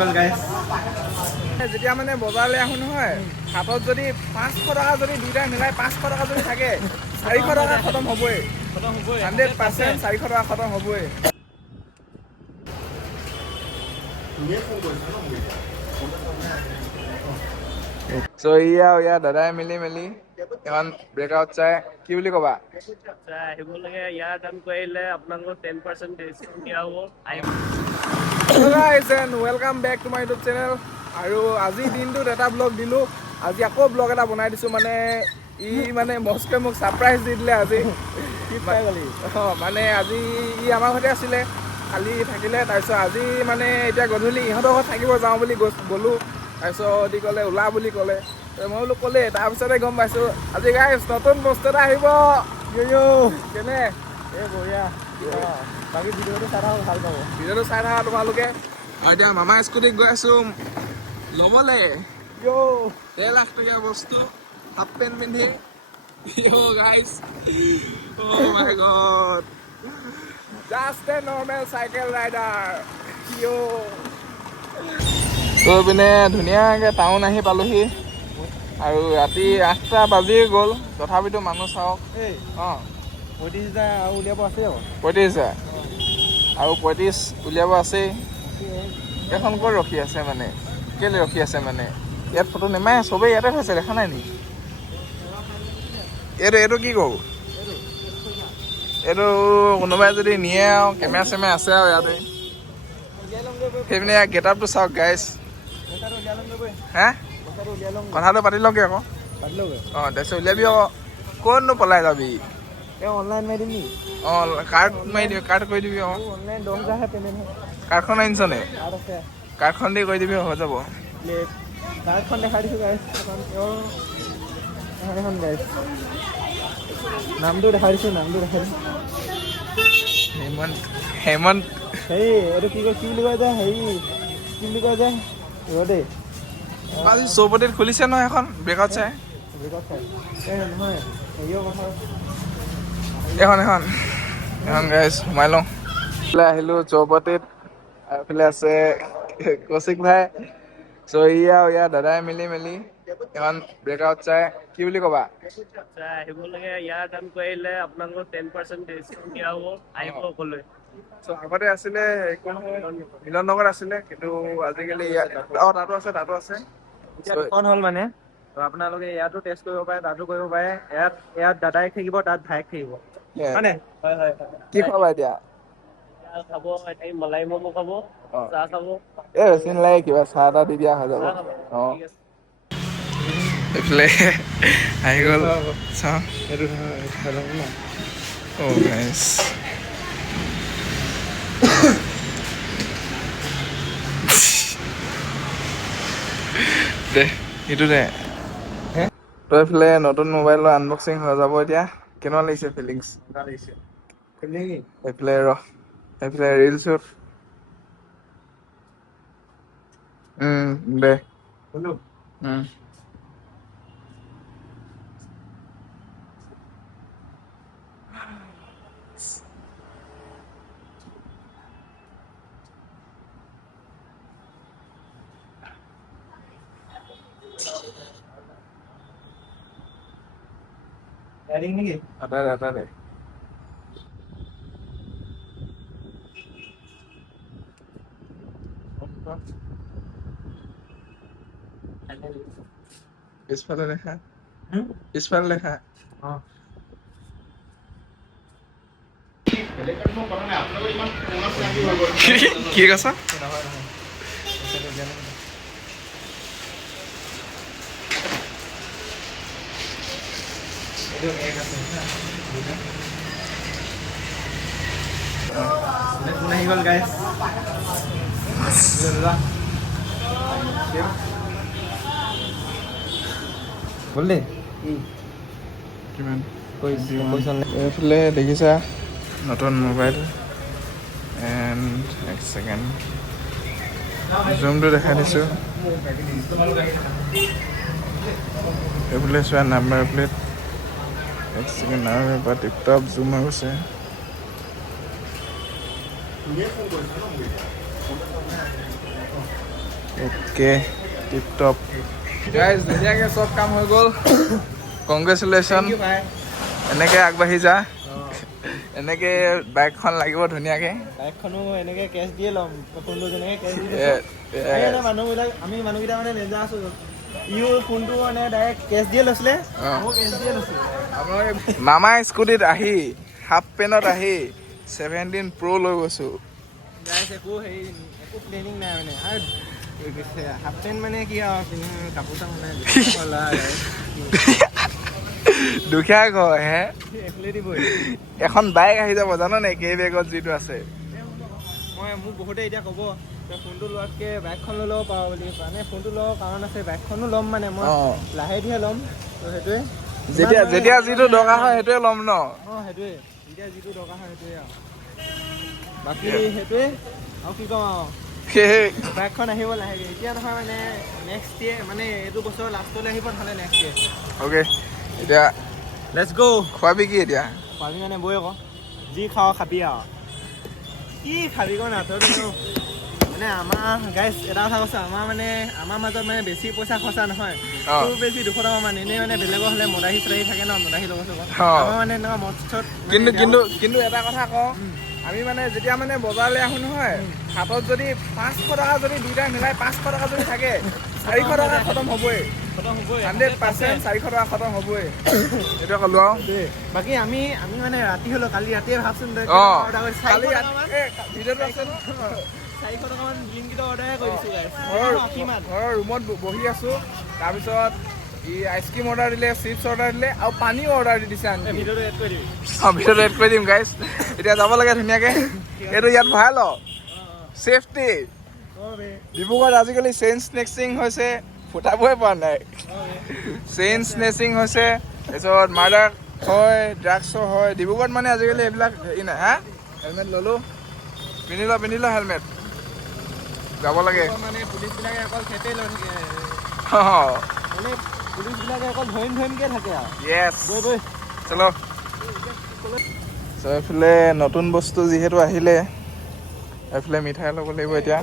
গ'ল গাইছ। যেতিয়া মানে বজাৰলৈ আহোঁ নহয়, হাতত যদি 500 টকা যদি দুইটাই মিলাই 500 টকা যদি থাকে, 400 টকা খতম হ'বই। 100% 400 টকা খতম হ'বই। ইয়া দাদাই মিলি এখন ব্ৰেকআউট চাই কি বুলি ক'বা? আহিব লাগে, ইয়াৰ কাম কৰিলে আপোনালোকক 10% ডিছকাউণ্ট দিয়া হ'ব। Welcome back to my YouTube channel. আৰু আজিৰ দিনটোত এটা ব্লগ দিলোঁ, আজি আকৌ ব্লগ এটা বনাই দিছোঁ। মানে ই মানে মস্তে মোক ছাৰপ্ৰাইজ দি দিলে আজি। মানে আজি ই আমাৰ ঘৰতে আছিলে, কালি থাকিলে। তাৰপিছত আজি মানে এতিয়া গধূলি ইহঁতৰ ঘৰত থাকিব যাওঁ বুলি গ'লোঁ। তাৰপিছত ই ক'লে ওলা বুলি ক'লে, মই বোলো ক'লে। তাৰপিছতে গম পাইছোঁ আজি গাইছ নতুন বস্তু এটা আহিব। কেনে এই বঢ়িয়া। বাকী ভিডিঅ'টো চাই থাকক, ভাল পাব। ভিডিঅ'টো চাই থাকা তোমালোকে। আৰু এতিয়া মামা স্কুটিত গৈ আছোঁ ল'বলৈ 1.5 লাখ টকীয়া বস্তু, হাফ পেণ্ট পিন্ধি। Guys, my god, just a normal cycle rider. তো পিনে ধুনীয়াকৈ টাউন আহি পালোহি। আৰু ৰাতি 8টা বাজি গ'ল, তথাপিতো মানুহ চাওক। অঁ 35,000 আৰু উলিয়াব আছে আৰু 35,000 আৰু 35 উলিয়াব আছেই। এখন ক'ত ৰখি আছে মানে, কেলৈ ৰখি আছে মানে? ইয়াত ফটো নেমাৰে, চবেই ইয়াতে থৈছে, দেখা নাই নেকি? এইটো কি কৰোঁ? এইটো কোনোবাই যদি নিয়ে আৰু কেমেৰা চেমেৰা আছে আৰু ইয়াতে। সেইপিনে গেট আপটো চাওক গাইছ। হা কথাটো পাতি লওঁগৈ আকৌ। অঁ তাৰপিছত উলিয়াবি আকৌ, ক'তনো পলাই যাবি? অনলাইন মাৰি দিম নি? অঁ কাৰ্ড মাৰি দিবি, কাৰ্ড কৰি দিবি। অঁ অনলাইন 10,000হে পে'মেণ্ট হয়। কাৰ্ডখন আনিছ নে? কাৰ্ড আছে। কাৰ্ডখন দি কৰি দিবি, হৈ যাব। কাৰ্ডখন দেখাই দিছোঁ গাইছ। এখন গাইছ, নামটো দেখাই দিছোঁ, হেমন্ত হেৰি এইটো কি বুলি কয় যে, কি বুলি কয় যে, দেই আজি চৌপতিত খুলিছে নহয় এখন ব্ৰেকআউট চাই। নহয় হেৰিয়ৰ কথা। এখন গাইছ সোমাই লওঁ। আহিলোঁ চৌপতিত, আৰু এইফালে আছে কৌশিক ভাই। ইয়া দাদাই মিলি এখন ব্ৰেকআউট চাই কি বুলি ক'বা? আহিব লাগে, ইয়াৰ কাম কৰিলে আপোনালোকক 10% ডিছকাউণ্ট দিয়া হ'ব। আহিব সকলোৱে। আগতে আছিলে মিলন নগৰত আছিলে, কিন্তু আজিকালি তাতো আছে। দুখন হ'ল মানে, আপোনালোকে ইয়াতো টেষ্ট কৰিব পাৰে, তাতো কৰিব পাৰে। ইয়াত দাদাই থাকিব, তাত ভায়েক থাকিব। হয়নে? হয়। কি খাবা এতিয়া? খাব মলাই ম'ম' খাব, চাহ খাব। বেছি নালাগে, কিবা চাহ এটা দি দিয়া হৈ যাব। চাহ খাব, অঁ ঠিক আছে। এইফালে আহি গ'ল চাওঁ। গাইছ দে সেইটো দে। তই এইফালে নতুন মোবাইলৰ আনবক্সিং হৈ যাব এতিয়া। কেনেকুৱা লাগিছে ফিলিংছ? এইফালে ৰিলচত দে নেকি? এটা পিছফালে দেখা। কি কৈছ? আহি গ'ল গাইছ। বল দেই। কিমান পইচা এইফালে দেখিছা নতুন মোবাইল। এক ছেকেণ্ড জুমটো দেখাই দিছোঁ। এইফালে চোৱা নাম্বাৰ প্লেট। এক ছেকেণ্ড আৰু এবাৰ টিপটপ জুম হৈ গৈছে। অ'কে টিপ টপ গাইজ ধুনীয়াকৈ চব কাম হৈ গ'ল কংগ্ৰেচুলেশ্যন এনেকৈ আগবাঢ়ি যা এনেকৈ বাইকখন লাগিব ধুনীয়াকৈ বাইকখনো এনেকে কেছ দিয়ে ল'ম ফোনটো যেনেকে কেছ দিয়ে মানুহবিলাক আমি মানুহকেইটা মানে নেজা আছো ইও ফোনটো মানে ডাইৰেক্ট কেছ দিয়ে লৈছিলে ময়ো কেছ দিয়ে লৈছিলোঁ আপোনালোকে মামা স্কুটিত আহি হাফ পেণ্টত আহি 17 Pro লৈ গৈছোঁ গাইছ একো হেৰি একো প্লেনিং নাই মানে আৰু হাফ পেণ্ট মানে কি আৰু কাপোৰ চাপোৰ নাই দুখীয়া ঘৰ হে এইফালে দিবই এখন বাইক আহি যাব জানো নে কেই বেগত যিটো আছে মোক বহুতে এতিয়া ক'ব ফোনটো লোৱাতকৈ বাইকখন লৈ ল'ব পাৰোঁ বুলি মানে ফোনটো ল'ব কাৰণ আছে বাইকখনো ল'ম মানে মই লাহে ধীৰে ল'ম তো সেইটোৱে যেতিয়া যিটো দৰকাৰ হয় সেইটোৱে ল'ম ন সেইটোৱে এতিয়া যিটো দৰকাৰ হয় সেইটোৱে আৰু বাকী সেইটোৱে আৰু কি ক'ম আৰু বাইকখন আহিব লাহেকৈ এতিয়া নহয় মানে নেক্সট ইয়েৰ মানে এইটো বছৰৰ লাষ্টলৈ আহিব নহ'লে নেক্সট ইয়েৰ অ'কে এতিয়া লেটছ গ' খোৱাবি কি এতিয়া খোৱাবি মানে বৈ আকৌ যি খাওঁ খাবি আৰু কি খাবি ক নাতৰটো মানে আমাৰ গাইজ এটা কথা কৈছোঁ আমাৰ মাজত মানে বেছি পইচা খৰচা নহয় খুব বেছি 200 টকা মান এনেই মানে বেলেগৰ হ'লে মদাহী চদাহী থাকে ন মদাহী লগত আমাৰ মানে এনেকুৱা মদ চদ কিন্তু এটা কথা কওঁ আমি মানে যেতিয়া মানে বজাৰলৈ আহোঁ নহয় হাতত যদি 500 টকা যদি দুইটাই মিলাই 500 টকা যদি থাকে 400 টকা খতম হ'বই 100% 400 টকা খতম হ'বই এইটো ক'লো আৰু বাকী আমি মানে ৰাতি হ'লেও কালি ৰাতিয়ে ভাবচোন ভিডিঅ'টো আছে ন 400 টকামান ব্লিংকিটৰ অৰ্ডাৰে কৰিছোঁ ঘৰৰ ৰুমত বহি আছোঁ তাৰপিছত আইচক্ৰীম অৰ্ডাৰ দিলে চিপছ অৰ্ডাৰ দিলে আৰু পানীও অৰ্ডাৰ দি দিছে আনকি ভিডিঅ'টো এড কৰি দিবি ভিডিঅ'টো এড কৰি দিম গাইজ এতিয়া যাব লাগে ধুনীয়াকৈ এইটো ইয়াত ভৰাই ল ছেফটি ডিব্ৰুগড়ত আজিকালি চেইন স্নেচিং হৈছে ফুটাবই পৰা নাই চেইন স্নেচিং হৈছে তাৰপিছত মাৰ্ডাৰ হয় ড্ৰাগছো হয় ডিব্ৰুগড়ত মানে আজিকালি এইবিলাক হেৰি নাই হা হেলমেট ল'লোঁ পিন্ধি ল হেলমেট যাব লাগে মানে পুলিচবিলাকে অকল খেপে লৈ থাকে মানে পুলিচবিলাকে অকল ধৰিমকৈ থাকে আৰু য়েছ বৈ চলো এইফালে নতুন বস্তু যিহেতু আহিলে এইফালে মিঠাই ল'ব লাগিব এতিয়া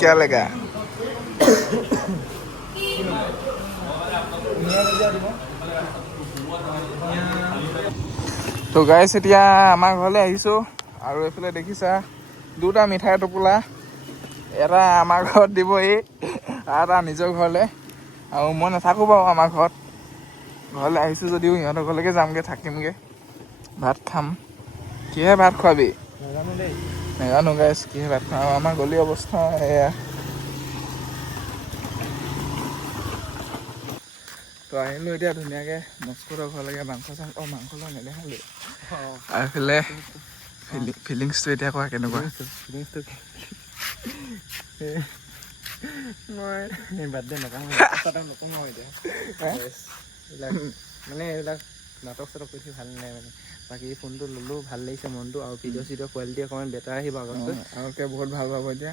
কিয় লাগা তো গাইছ এতিয়া আমাৰ ঘৰলৈ আহিছোঁ আৰু এইফালে দেখিছা দুটা মিঠাই টোপোলা এটা আমাৰ ঘৰত দিবহি আৰু এটা নিজৰ ঘৰলৈ আৰু মই নাথাকোঁ বাৰু আমাৰ ঘৰলৈ আহিছোঁ যদিও সিহঁতৰ ঘৰলৈকে যামগৈ থাকিমগৈ ভাত খাম কিহে ভাত খোৱাবি নাজানো গাইছ কিহে ভাত খাম আৰু আমাৰ গলি অৱস্থা এয়া তো আহিলোঁ এতিয়া ধুনীয়াকৈ মস্কোতৰ ঘৰলৈকে মাংস লৈ নেদেখালোঁ আৰু এইফালে ফিলিংছটো এতিয়া কোৱা কেনেকুৱা মই বাৰ্থডে নকওঁ এতিয়া মানে এইবিলাক নাটক চাটক কৰি ভাল নাই মানে বাকী ফোনটো ল'লোঁ ভাল লাগিছে মনটো আৰু ভিডিঅ' চিডিঅ' কোৱালিটি অকণমান বেটাৰ আহিব আগতকৈ আৰু বহুত ভাল পাব এতিয়া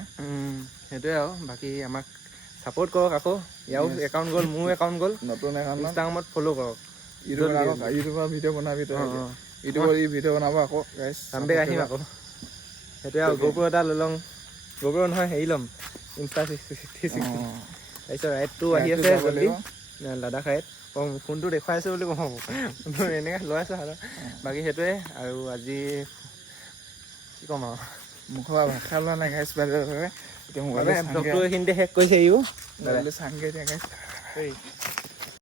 সেইটোৱে আৰু বাকী আমাক ছাপোৰ্ট কৰক আকৌ ইয়াৰো একাউণ্ট গ'ল মোৰো একাউণ্ট গ'ল নতুন একাউণ্ট ইনষ্টাগ্ৰামত ফ'ল' কৰক ইউটিউবৰ ভিডিঅ' বনাবি তই ইউটিউবৰ ভিডিঅ' বনাব আকৌ কামবেক আহিম আকৌ সেইটোৱে আৰু গ'প্ৰ এটা লৈ ল'ম গ'প্ৰ নহয় হেৰি ল'ম ইনষ্টা 360 তাৰপিছত ৰাইডটো আহি আছে জল্দি লাডাখ ৰাইড ফোনটো দেখুৱাইছোঁ বুলি কওঁ এনেকৈ লৈ আছোঁ আৰু বাকী সেইটোৱে আৰু আজি কি ক'ম আৰু মুখৰ ভাষা লোৱা নাই গাইছ বাইদেউ এতিয়া ব্লগটো এইখিনিতে শেষ কৰিছে ইও চাংগে এতিয়া গাইছ